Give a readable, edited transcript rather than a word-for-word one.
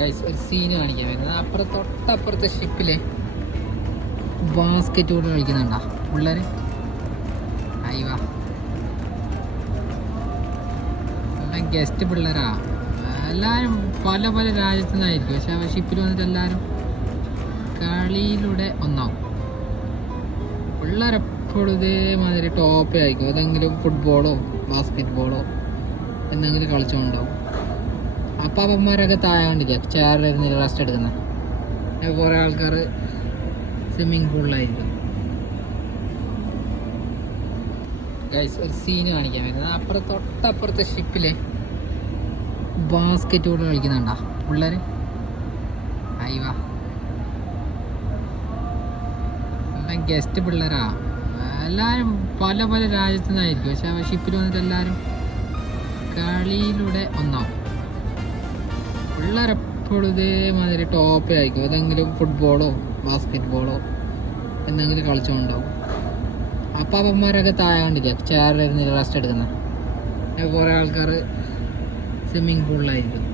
Guys ഒരു scene കാണിക്കാൻ വരുന്നത് തൊട്ടപ്പുറത്തെ ഷിപ്പില് ബാസ്കറ്റ് ബോൾ കളിക്കുന്നുണ്ടാ പിള്ളേര്. അയ്യോ എല്ലാം ഗസ്റ്റ് പിള്ളേരാ, എല്ലാവരും പല പല രാജ്യത്തു നിന്നായിരിക്കും. പക്ഷെ ആ ഷിപ്പിൽ വന്നിട്ട് എല്ലാവരും കളിയിലൂടെ ഒന്നാവും. പിള്ളേരെപ്പോഴും ഇതേമാതിരി ടോപ്പേ ആയിരിക്കും. ഏതെങ്കിലും ഫുട്ബോളോ ബാസ്കറ്റ് ബോളോ എന്തെങ്കിലും കളിച്ചുകൊണ്ടാവും. അപ്പാപ്പന്മാരൊക്കെ താഴെ കണ്ടില്ല ചേറിലിരുന്ന് റെസ്റ്റ് എടുക്കുന്നത്. കുറേ ആൾക്കാർ സ്വിമ്മിങ് പൂളിലായിരിക്കും. ഗൈസ് ഒരു സീന് കാണിക്കാൻ വരുന്നത് തൊട്ടപ്പുറത്തെ ഷിപ്പില് ബാസ്കറ്റ് ബോൾ കളിക്കുന്നുണ്ടാ പിള്ളേര്. അയ്യോ എല്ലാം ഗസ്റ്റ് പിള്ളേരാ, എല്ലാവരും പല പല രാജ്യത്തു നിന്നായിരിക്കും. പക്ഷെ ആ ഷിപ്പിൽ വന്നിട്ട് എല്ലാവരും കളിയിലൂടെ ഒന്നാവും. പിള്ളേരെപ്പോഴും ഇതേമാതിരി ടോപ്പേ ആയിരിക്കും. ഏതെങ്കിലും ഫുട്ബോളോ ബാസ്കറ്റ് ബോളോ എന്തെങ്കിലും കളിച്ചുകൊണ്ടാവും. അപ്പാപ്പന്മാരൊക്കെ താഴെ കണ്ടില്ല ചേറിലിരുന്ന് റെസ്റ്റ് എടുക്കുന്നത്. കുറേ ആൾക്കാർ സ്വിമ്മിങ് പൂളിലായിരിക്കും.